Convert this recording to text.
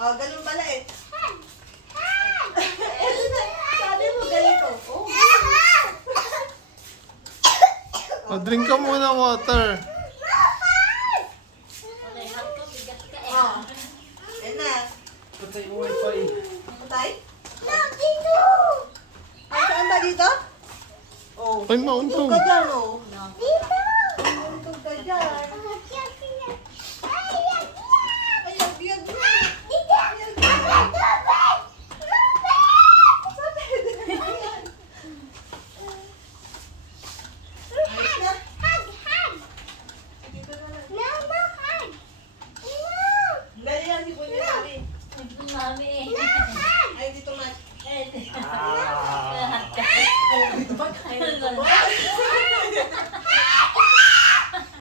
Oh, ganun pala eh. Sabi mo ganito. Oh. Drink ka muna water. Okay, hap ko, bigat ka eh. Oh. Yan na. Patay mo wifi. Patay? Ay, saan ba dito? Oh. Ay, mauntog. Ka dyan, oh. No. Mauntog ka dyan. Ay, yag-yag na. Yag-yag na. Ayos na. Dito na lang. Dali yan, si Bunyo Mami. Mami. Ay, dito man. Lahat ka. Ay, dito man.